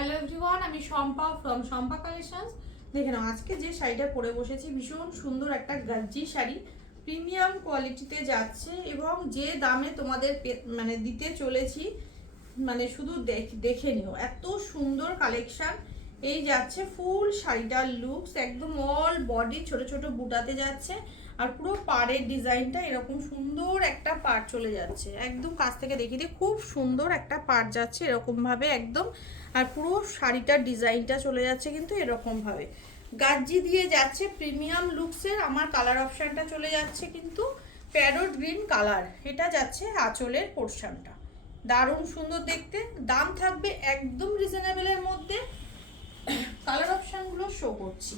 Hello everyone, আমি Shampa from Shampa collections. দেখে নাও, আজকে যে শাড়িটা পরে বসেছি ভীষণ সুন্দর একটা গাজ্জি শাড়ি, প্রিমিয়াম কোয়ালিটিতে যাচ্ছে এবং যে দামে তোমাদের মানে দিতে চলেছি, মানে শুধু দেখে নিও, এত সুন্দর কালেকশন। এই যাচ্ছে ফুল শাড়িটার লুকস, একদম অল বডি ছোট ছোট বুটাতে যাচ্ছে আর পুরো পাড়ের ডিজাইনটা এরকম সুন্দর একটা পাড় চলে যাচ্ছে। একদম কাছ থেকে দেখিয়ে দিই, খুব সুন্দর একটা পাড় যাচ্ছে এরকম ভাবে একদম। আর পুরো শাড়িটার ডিজাইনটা চলে যাচ্ছে কিন্তু এরকম ভাবে গাজ্জি দিয়ে যাচ্ছে, প্রিমিয়াম লুকসের। আমার কালার অপশানটা চলে যাচ্ছে কিন্তু প্যারোট গ্রিন কালার। এটা যাচ্ছে আঁচলের পোর্শনটা, দারুণ সুন্দর দেখতে। দাম থাকবে একদম রিজনেবলের মধ্যে। কালার অপশানগুলো শো করছি।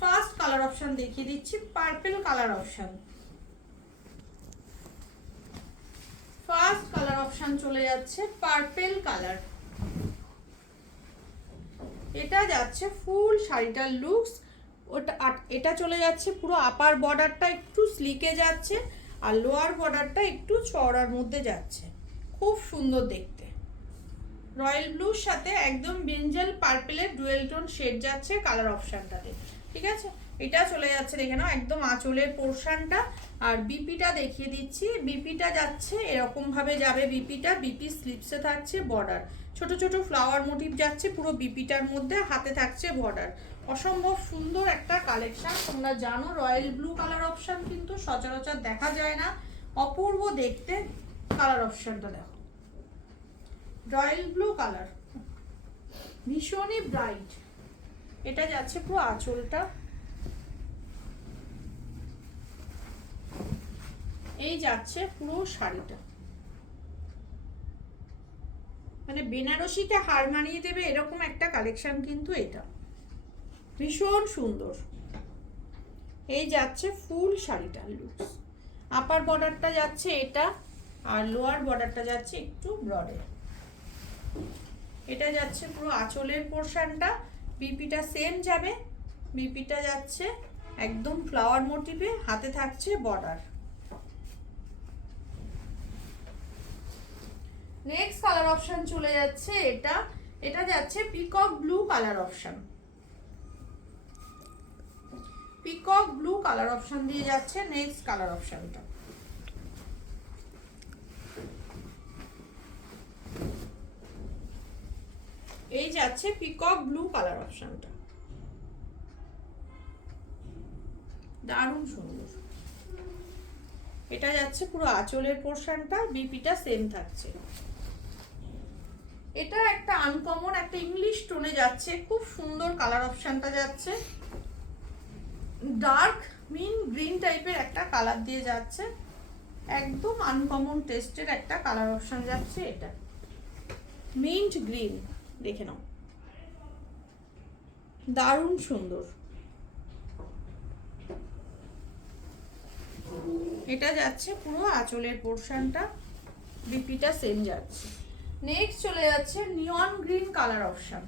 ফার্স্ট কালার অপশান দেখিয়ে দিচ্ছি, purple colour option. First colour option চলে যাচ্ছে পার্পল কালার। এটা যাচ্ছে ফুল শাড়িটার লুকস। ওটা এটা চলে যাচ্ছে পুরো আপার বর্ডারটা একটু স্লিকে যাচ্ছে আর লোয়ার বর্ডারটা একটু চওড়ার মধ্যে যাচ্ছে, খুব সুন্দর দেখতে। রয়্যাল ব্লুর সাথে একদম ব্রিঞ্জাল পার্পেলের ডুয়েল টোন শেড যাচ্ছে কালার অপশানটাতে, ঠিক আছে। এটা চলে যাচ্ছে দেখে নাও একদম আঁচলের পোর্শনটা। আর বিপিটা দেখিয়ে দিচ্ছি, বিপিটা যাচ্ছে এরকম ভাবে যাবে। বিপিটা বিপি স্লিপসে থাকছে বর্ডার, ছোট ছোট ফ্লাওয়ার মোটিভ যাচ্ছে পুরো বিপিটার মধ্যে, হাতে থাকছে বর্ডার। অসম্ভব সুন্দর একটা কালেকশন। তোমরা জানো রয়্যাল ব্লু কালার অপশান কিন্তু সচরাচর দেখা যায় না, অপূর্ব দেখতে। কালার অপশানটা দেখো, রয়্যাল ব্লু কালার, ভীষণই ব্রাইট। এটা যাচ্ছে পুরো আঁচলটা, এই যাচ্ছে পুরো শাড়িটা, মানে বেনারসিকে হার মানিয়ে দেবে এরকম একটা কালেকশন কিন্তু এটা, ভীষণ সুন্দর। এই যাচ্ছে ফুল শাড়িটার লুকস। আপার বর্ডারটা যাচ্ছে এটা আর লোয়ার বর্ডারটা যাচ্ছে একটু ব্রডে। এটা যাচ্ছে পুরো আঁচলের পোর্শনটা, বিপিটা সেম যাবে। বিপিটা যাচ্ছে একদম ফ্লাওয়ার মোটিভে, হাতে থাকছে বর্ডার। নেক্সট কালার অপশন চলে যাচ্ছে এটা। এটা যাচ্ছে peacock blue colour option. Peacock blue colour option দিয়ে যাচ্ছে নেক্সট কালার অপশনটা। এই যাচ্ছে পিকক ব্লু কালার অপশনটা, দারুণ সুন্দর। এটা যাচ্ছে পুরো আঁচলের পোর্শনটা, বিপিটা সেম থাকছে। এটা একটা আনকমন একটা ইংলিশ টোনে যাচ্ছে, খুব সুন্দর কালার অপশনটা যাচ্ছে। ডার্ক মিন গ্রিন টাইপের একটা কালার দিয়ে যাচ্ছে, একদম আনকমন টেস্টের একটা কালার অপশন যাচ্ছে। এটা মিন্ট গ্রিন, দেখে নাও দারুণ সুন্দর। এটা যাচ্ছে পুরো আঁচলের পোর্শনটা, বিপিটা সেম যাচ্ছে। নেক্সট চলে যাচ্ছে নিয়ন গ্রিন কালার অপশন।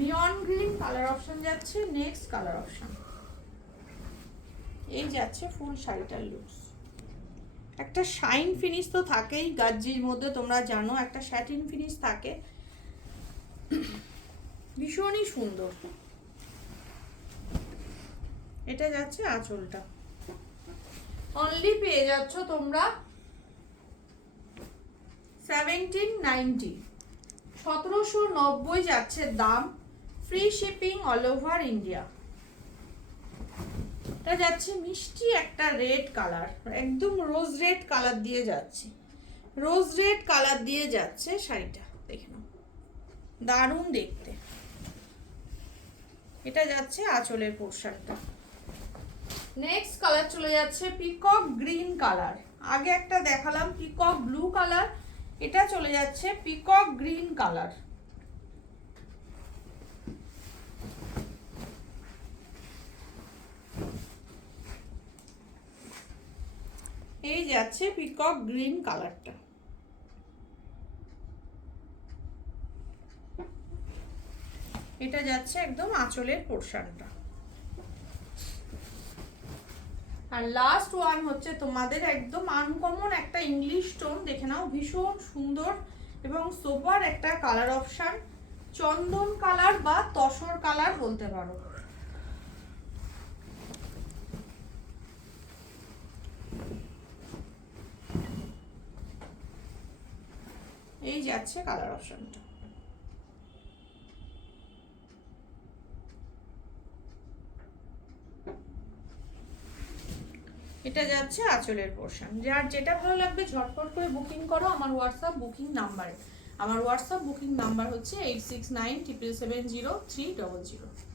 নিয়ন গ্রিন কালার অপশন যাচ্ছে নেক্সট কালার অপশন। এই যাচ্ছে ফুল শাড়িটার লুকস। একটা শাইন ফিনিশ তো থাকেই গাজ্জির মধ্যে, তোমরা জানো একটা স্যাটিন ফিনিশ থাকে, ভীষণই সুন্দর। এটা যাচ্ছে আঁচলটা, অনলি পেয়ে যাচ্ছ তোমরা 1790, 1790 যাচ্ছে দাম, free shipping all over India. এটা যাচ্ছে মিষ্টি একটা রেড কালার, একদম রোজ রেড কালার দিয়ে যাচ্ছে, রোজ রেড কালার দিয়ে যাচ্ছে শাড়িটা, দেখে নাও দারুণ দেখতে। এটা যাচ্ছে আঁচলের পোর্শনটা। নেক্সট কালার চলে যাচ্ছে পিকক গ্রিন কালার। আগে একটা দেখালাম পিকক ব্লু কালার, এটা চলে যাচ্ছে পিকক গ্রিন কালার। এই যাচ্ছে পিকক গ্রিন কালারটা। এটা যাচ্ছে একদম আঁচলের পোর্শনটা। আর লাস্ট ওয়ান হচ্ছে তোমাদের একদম আনকমন একটা ইংলিশ টোন, দেখে নাও ভীষণ সুন্দর এবং সোবার একটা কালার অপশন, চন্দন কালার বা তসর কালার বলতে পারো। এই যাচ্ছে কালার অপশনটা। এটা যাচ্ছে আঁচলের পোর্শন। যার যেটা ভালো লাগবে ঝটপট করে বুকিং করো আমার হোয়াটসঅ্যাপ বুকিং নাম্বারে। আমার হোয়াটসঅ্যাপ বুকিং নাম্বার হচ্ছে 8697770300।